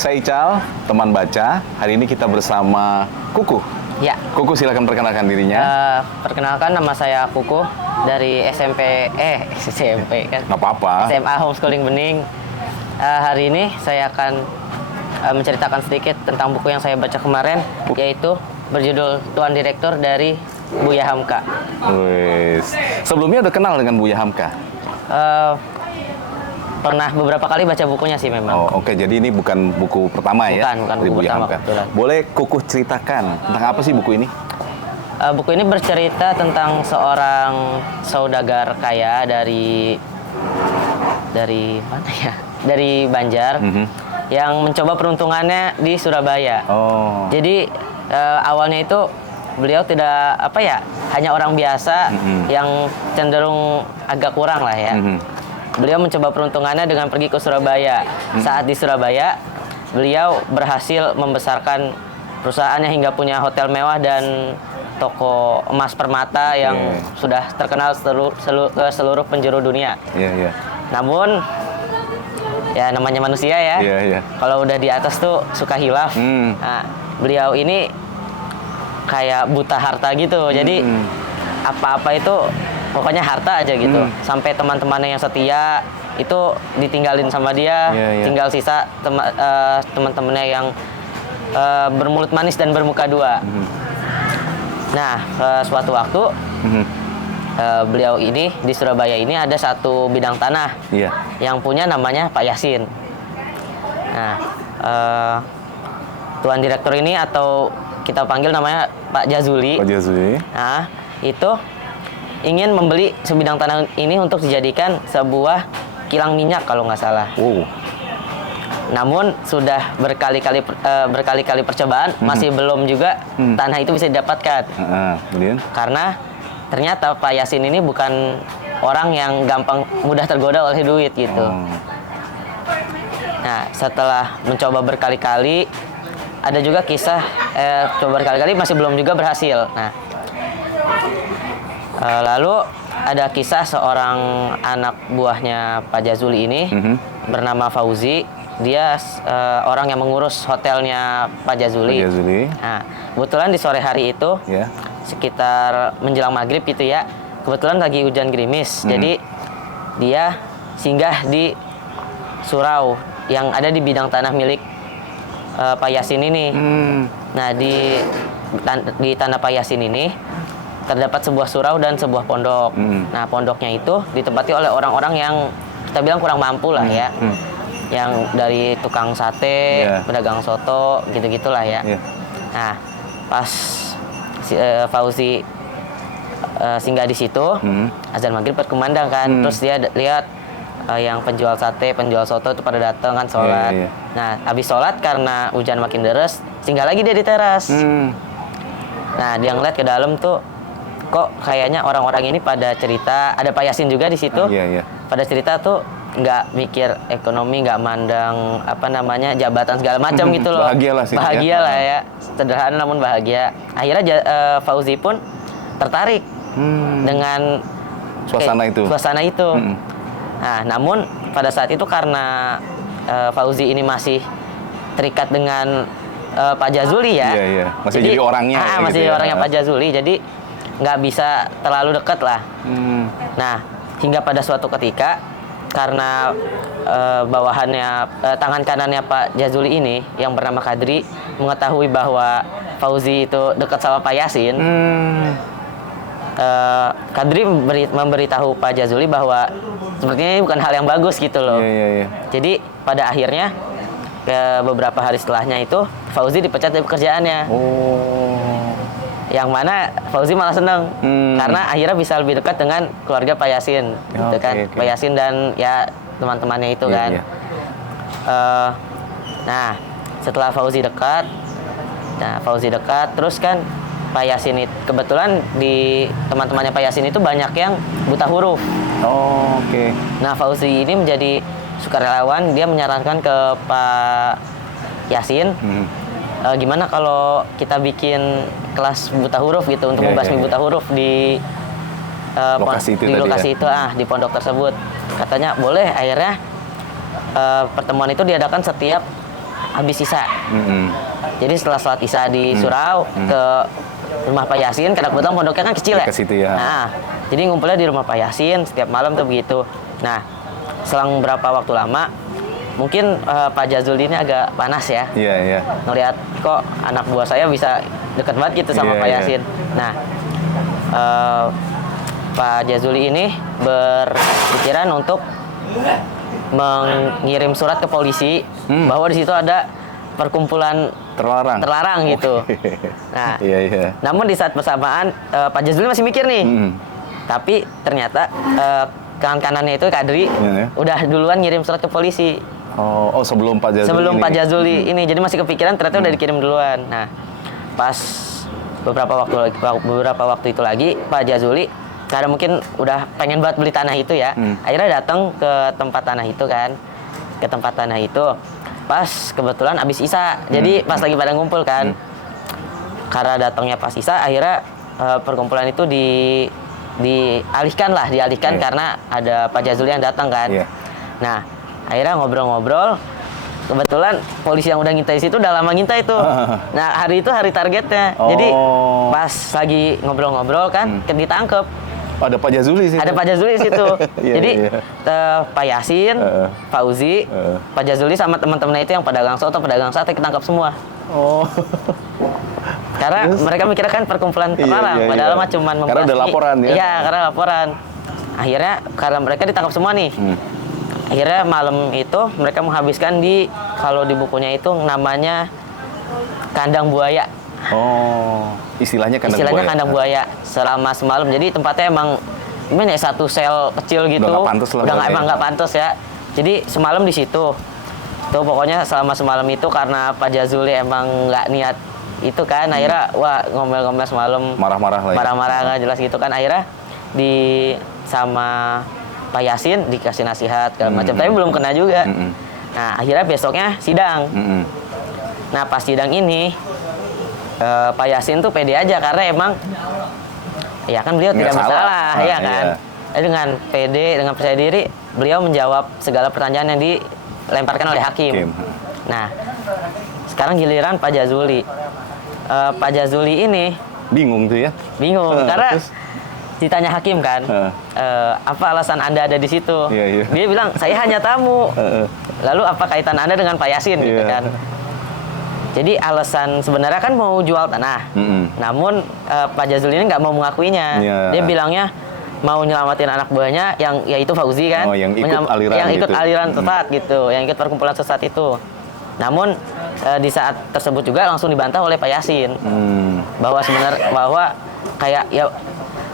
saya Ical, teman baca. Hari ini kita bersama Kuku. Ya. Kuku, silakan perkenalkan dirinya. Perkenalkan, nama saya Kuku dari SMP kan. Nggak apa-apa. SMA Homeschooling Bening. Hari ini saya akan menceritakan sedikit tentang buku yang saya baca kemarin, yaitu berjudul Tuan Direktur dari Buya Hamka. Wes. Sebelumnya udah kenal dengan Buya Hamka? Pernah beberapa kali baca bukunya sih memang. Oh, oke. Jadi ini bukan buku pertama ya? Bukan dari buku Buya pertama, Hamka. kebetulan. Boleh Kuku ceritakan tentang apa sih buku ini? Buku ini bercerita tentang seorang saudagar kaya dari mana ya? Dari Banjar, yang mencoba peruntungannya di Surabaya. Oh. Jadi awalnya itu beliau tidak hanya orang biasa yang cenderung agak kurang lah ya. Beliau mencoba peruntungannya dengan pergi ke Surabaya. Saat di Surabaya, beliau berhasil membesarkan perusahaannya hingga punya hotel mewah dan toko emas permata yang sudah terkenal ke seluruh penjuru dunia. Namun, ya namanya manusia ya. Kalau udah di atas tuh suka hilaf. Nah, beliau ini kayak buta harta gitu. Jadi apa-apa itu pokoknya harta aja gitu. Sampai teman-temannya yang setia itu ditinggalin sama dia. Tinggal sisa teman-temannya yang bermulut manis dan bermuka dua. Nah, suatu waktu beliau ini di Surabaya ini ada satu bidang tanah yang punya namanya Pak Yasin. Nah, Tuan Direktur ini atau kita panggil namanya Pak Jazuli. Pak Jazuli. Nah, itu ingin membeli sebidang tanah ini untuk dijadikan sebuah kilang minyak kalau nggak salah. Namun sudah berkali-kali percobaan masih belum juga tanah itu bisa didapatkan. Karena ternyata Pak Yasin ini bukan orang yang mudah tergoda oleh duit gitu. Nah, setelah mencoba berkali-kali, ada juga kisah coba berkali-kali masih belum juga berhasil. Nah, lalu ada kisah seorang anak buahnya Pak Jazuli ini bernama Fauzi. Dia orang yang mengurus hotelnya Pak Jazuli. Nah, kebetulan di sore hari itu sekitar menjelang maghrib gitu ya, kebetulan lagi hujan gerimis. Jadi dia singgah di surau yang ada di bidang tanah milik Pak Yasin ini. Nah, di tanah Pak Yasin ini terdapat sebuah surau dan sebuah pondok. Nah, pondoknya itu ditempati oleh orang-orang yang kita bilang kurang mampu lah ya. Yang dari tukang sate, pedagang soto, gitu-gitulah ya. Nah, pas Fauzi singgah di situ, azan maghrib berkumandang kan. Terus dia lihat yang penjual sate, penjual soto itu pada datang kan sholat. Nah, habis sholat karena hujan makin deras, singgah lagi dia di teras. Nah, dia ngeliat ke dalam tuh, kok kayaknya orang-orang ini pada cerita, ada Pak Yasin juga di situ. Pada cerita tuh nggak mikir ekonomi, nggak mandang jabatan segala macam gitu loh. Bahagia lah ya, sederhana namun bahagia. Akhirnya Fauzi pun tertarik dengan suasana itu. Nah, namun pada saat itu karena Fauzi ini masih terikat dengan Pak Jazuli ya. Masih jadi orangnya. Masih gitu orangnya Pak Jazuli, jadi nggak bisa terlalu dekat lah. Nah, hingga pada suatu ketika karena tangan kanannya Pak Jazuli ini yang bernama Kadri mengetahui bahwa Fauzi itu dekat sama Pak Yasin. Kadri memberitahu Pak Jazuli bahwa sepertinya ini bukan hal yang bagus gitu loh. Jadi pada akhirnya beberapa hari setelahnya itu Fauzi dipecat dari pekerjaannya. Yang mana Fauzi malah seneng karena akhirnya bisa lebih dekat dengan keluarga Pak Yasin, gitu kan. Pak Yasin dan ya teman-temannya itu kan. Nah, setelah Fauzi dekat, terus kan Pak Yasin itu kebetulan di teman-temannya Pak Yasin itu banyak yang buta huruf. Nah, Fauzi ini menjadi sukarelawan, dia menyarankan ke Pak Yasin, gimana kalau kita bikin kelas buta huruf gitu untuk membasmi buta huruf di lokasi itu di pondok tersebut. Katanya boleh. Akhirnya pertemuan itu diadakan setiap habis Isya. Jadi setelah sholat Isya di surau ke rumah Pak Yasin, karena kebetulan pondoknya kan kecil ya. Ke situ ya. Nah, jadi ngumpulnya di rumah Pak Yasin setiap malam tuh begitu. Nah, selang berapa waktu lama, mungkin Pak Jazul ini agak panas ya. Iya, iya. Ngelihat kok anak buah saya bisa deket banget gitu sama Iya, Pak iya. Yasin. Nah, Pak Jazuli ini berpikiran untuk mengirim surat ke polisi bahwa di situ ada perkumpulan terlarang gitu. Nah, Iya, iya. namun di saat bersamaan Pak Jazuli masih mikir nih. Tapi ternyata kanan-kanannya itu Kadri Iya. udah duluan ngirim surat ke polisi. Oh, sebelum Pak Jazuli Sebelum ini. Pak Jazuli ini, jadi masih kepikiran ternyata udah dikirim duluan. Nah, pas beberapa waktu itu lagi Pak Jazuli karena mungkin udah pengen buat beli tanah itu ya, akhirnya datang ke tempat tanah itu kan, ke tempat tanah itu pas kebetulan abis Isya, jadi pas lagi pada ngumpul kan. Karena datangnya pas Isya, akhirnya perkumpulan itu dialihkan karena ada Pak Jazuli yang datang kan. Iya. Nah, akhirnya ngobrol-ngobrol. Kebetulan polisi yang udah ngintai situ udah lama ngintai tuh. Nah, hari itu hari targetnya. Jadi pas lagi ngobrol-ngobrol kan, ditangkep. Ada Pak Jazuli sih. Ada Pak Jazuli di situ. Iya, Jadi iya. Pak Yasin, Fauzi, Pak Jazuli sama teman-temannya itu yang pedagang soto, pedagang sate ketangkap semua. Oh. Karena mereka mikirnya kan perkumpulan terlarang, Iya, iya, padahal iya. mah cuman Karena membahas udah laporan ya? Iya, karena laporan. Akhirnya karena mereka ditangkap semua nih. Akhirnya malam itu mereka menghabiskan kalau di bukunya itu namanya kandang buaya. Oh, istilahnya Kandang buaya selama semalam. Jadi tempatnya emang gimana ya, satu sel kecil gitu. Udah nggak pantas lah. Udah emang nggak pantas ya. Jadi semalam di situ. Tuh pokoknya selama semalam itu karena Pak Jazuli emang nggak niat itu kan, akhirnya wah ngomel-ngomel semalam. Marah-marah lah ya. Marah-marah nggak jelas gitu kan. Akhirnya sama Pak Yasin dikasih nasihat segala macam, tapi belum kena juga. Nah, akhirnya besoknya sidang. Nah, pas sidang ini Pak Yasin tuh pede aja karena emang ya kan beliau Nggak tidak salah. bersalah, ya kan. Iya. Dengan pede, dengan percaya diri, beliau menjawab segala pertanyaan yang dilemparkan oleh hakim. Nah, sekarang giliran Pak Jazuli. Pak Jazuli ini Bingung tuh ya. bingung karena Terus? ditanya hakim kan, apa alasan Anda ada di situ? Iya, iya. Dia bilang, saya hanya tamu. Lalu apa kaitan Anda dengan Pak Yasin gitu Iya. kan? Jadi alasan sebenarnya kan mau jual tanah, namun Pak Jazuli ini nggak mau mengakuinya. Iya. Dia bilangnya mau nyelamatin anak buahnya yang yaitu Fauzi kan, Oh, yang ikut aliran yang ikut gitu. aliran sesat gitu, yang ikut perkumpulan sesat itu. Namun di saat tersebut juga langsung dibantah oleh Pak Yasin bahwa sebenarnya kayak ya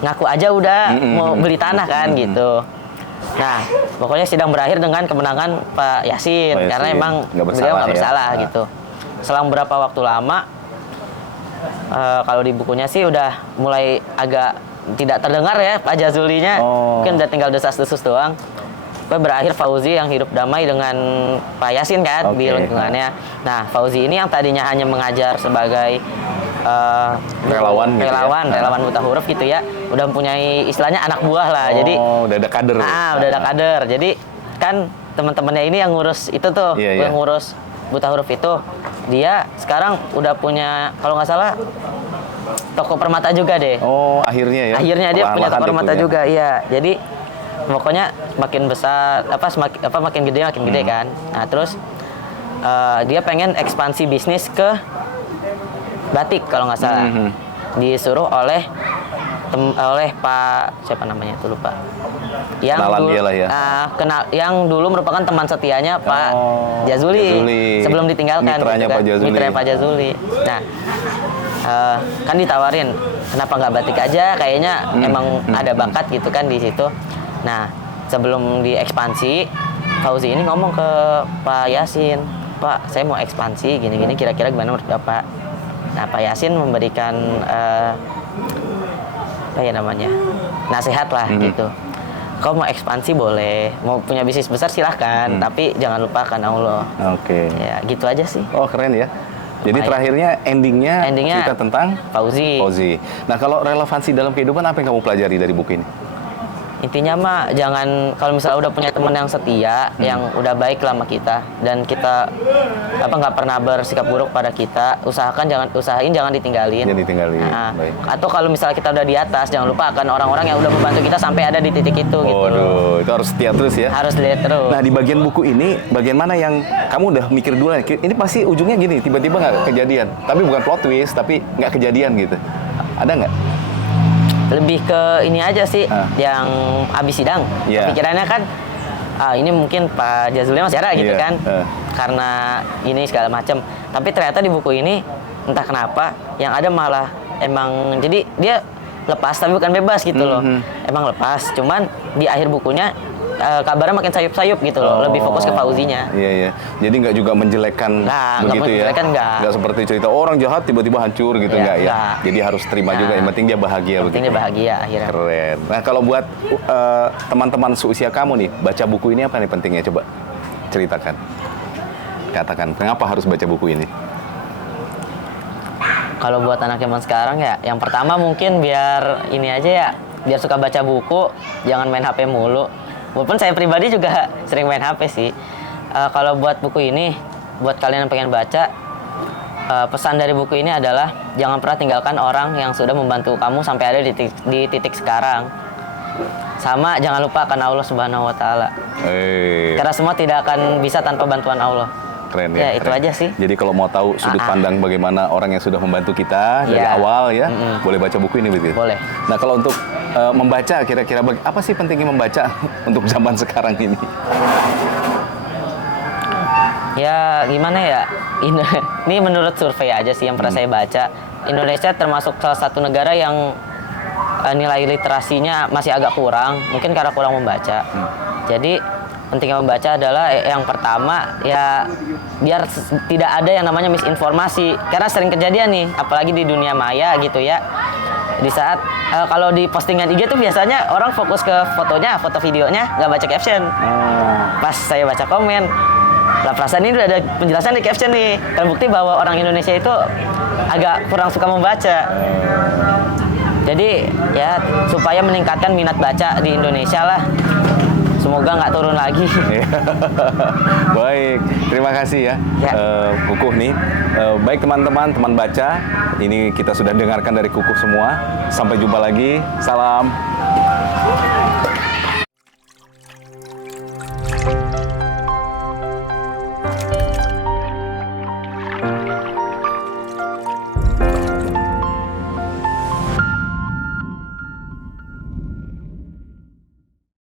ngaku aja udah mau beli tanah kan gitu. Nah, pokoknya sidang berakhir dengan kemenangan Pak Yasin, karena emang beliau nggak bersalah ya. gitu. Selang berapa waktu lama, kalau di bukunya sih udah mulai agak tidak terdengar ya Pak Jazulinya, mungkin udah tinggal desas-desus doang. Berakhir Fauzi yang hidup damai dengan Pak Yasin kan di lingkungannya. Nah, Fauzi ini yang tadinya hanya mengajar sebagai relawan buta huruf gitu ya, udah mempunyai istilahnya anak buah lah. Jadi udah ada kader. Udah ada kader. Jadi kan teman-temannya ini yang ngurus itu tuh, yang ngurus buta huruf itu. Dia sekarang udah punya, kalau nggak salah, toko permata juga deh. Oh, akhirnya ya. Akhirnya dia punya toko permata ya. juga, iya. Jadi pokoknya makin besar, makin gede kan. Nah, terus dia pengen ekspansi bisnis ke batik kalau nggak salah. Disuruh oleh Pak siapa namanya itu lupa. Yang dulu, ya. yang dulu merupakan teman setianya Pak Jazuli sebelum ditinggalkan. Mitranya gitu kan. Pak Jazuli. Mitranya Pak Jazuli. Nah, kan ditawarin kenapa nggak batik aja, kayaknya emang ada bakat gitu kan di situ. Nah, sebelum diekspansi, Fauzi ini ngomong ke Pak Yasin, Pak, saya mau ekspansi gini-gini, kira-kira gimana menurut Bapak? Nah, Pak Yasin memberikan apa ya namanya, nasihat lah gitu. Kau mau ekspansi boleh, mau punya bisnis besar silahkan, tapi jangan lupakan Allah. Oke. Ya, gitu aja sih. Oh, keren ya. Jadi terakhirnya endingnya cerita tentang Fauzi. Nah, kalau relevansi dalam kehidupan apa yang kamu pelajari dari buku ini? Intinya mah jangan, kalau misalnya udah punya teman yang setia, yang udah baik lah sama kita, dan kita nggak pernah bersikap buruk pada kita, usahain jangan ditinggalin. Jangan ditinggalin. Nah, Baik. atau kalau misalnya kita udah di atas, jangan lupa akan orang-orang yang udah membantu kita sampai ada di titik itu gitu. Waduh, itu harus setia terus ya. Harus dilihat terus. Nah, di bagian buku ini, bagian mana yang kamu udah mikir dulu, ini pasti ujungnya gini, tiba-tiba nggak kejadian. Tapi bukan plot twist, tapi nggak kejadian gitu. Ada nggak? Lebih ke ini aja sih, yang abis sidang. Iya. Pikirannya kan, ini mungkin Pak Jazulnya masih ada gitu Iya. kan. Karena ini segala macam. Tapi ternyata di buku ini, entah kenapa, yang ada malah emang, jadi dia lepas tapi bukan bebas gitu loh. Emang lepas, cuman di akhir bukunya kabarnya makin sayup-sayup gitu loh, lebih fokus ke Fauzinya. Iya, iya. Jadi nggak juga menjelekkan Nggak begitu ya? menjelekkan, nggak. Nggak seperti cerita orang jahat tiba-tiba hancur gitu, Iya, nggak ya? nggak. Jadi harus terima Nah, juga, yang penting dia bahagia Yang penting begitu. dia bahagia akhirnya. Keren. Nah, kalau buat teman-teman seusia kamu nih, baca buku ini apa nih pentingnya? Coba ceritakan. Katakan, kenapa harus baca buku ini? Kalau buat anak zaman sekarang ya, yang pertama mungkin biar ini aja ya, biar suka baca buku, jangan main HP mulu. Walaupun saya pribadi juga sering main HP sih. Kalau buat buku ini, buat kalian yang pengen baca, pesan dari buku ini adalah jangan pernah tinggalkan orang yang sudah membantu kamu sampai ada di titik sekarang. Sama jangan lupa akan Allah Subhanahu wa Ta'ala. Karena semua tidak akan bisa tanpa bantuan Allah. Keren Ya, ya. itu keren. aja sih. Jadi kalau mau tahu sudut pandang bagaimana orang yang sudah membantu kita dari Iya. awal ya, boleh baca buku ini begitu. Boleh. Nah, kalau untuk membaca, kira-kira apa sih pentingnya membaca untuk zaman sekarang ini? Ya gimana ya, ini menurut survei aja sih yang pernah saya baca, Indonesia termasuk salah satu negara yang nilai literasinya masih agak kurang, mungkin karena kurang membaca. Jadi pentingnya membaca adalah yang pertama ya, biar tidak ada yang namanya misinformasi, karena sering kejadian nih, apalagi di dunia maya gitu ya. Di saat kalau di postingan IG tuh biasanya orang fokus ke fotonya, foto videonya, nggak baca caption. Pas saya baca komen, lah perasaan ini udah ada penjelasan di caption nih, terbukti bahwa orang Indonesia itu agak kurang suka membaca. Jadi ya supaya meningkatkan minat baca di Indonesia lah, semoga nggak turun lagi. Baik, terima kasih ya, Ya. Kukuh nih. Baik teman-teman, teman baca, ini kita sudah dengarkan dari Kukuh semua. Sampai jumpa lagi, salam.